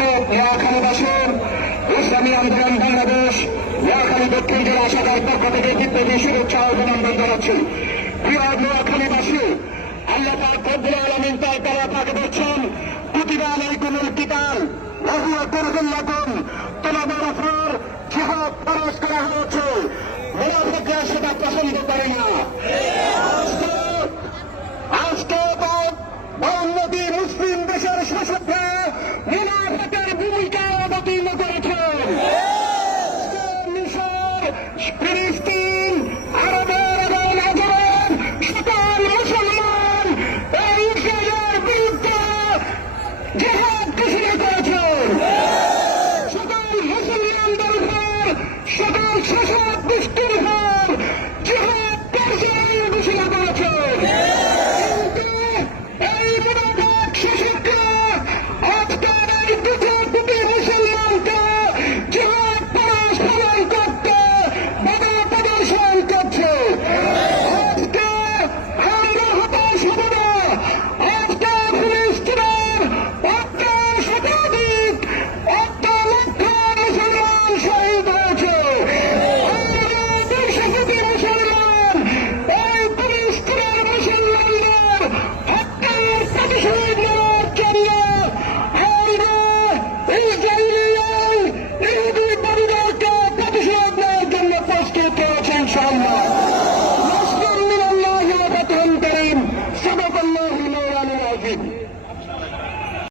উপস্থিত নোয়াখালীবাসী, ইসলামী আন্দোলন বাংলাদেশ নোয়াখালী দক্ষিণ জেলা শাখার পক্ষ থেকে বিপ্লবী শুভেচ্ছা ও অভিনন্দন জানাচ্ছি। প্রিয় নোয়াখালীবাসী, আল্লাহ পাক রব্বুল আলামিন তার তাকে বলছেন, কুতিবা আলাইকুমুল কিতাল ওয়া হুয়া কুরহুল লাকুম, তোমাদের উপর জিহাদ ফরজ করা হয়েছে। মুনাফিকরা সেটা পছন্দ করে না। আজকে উন্নতি মুসলিম দেশের শাসকরা মুনাফিক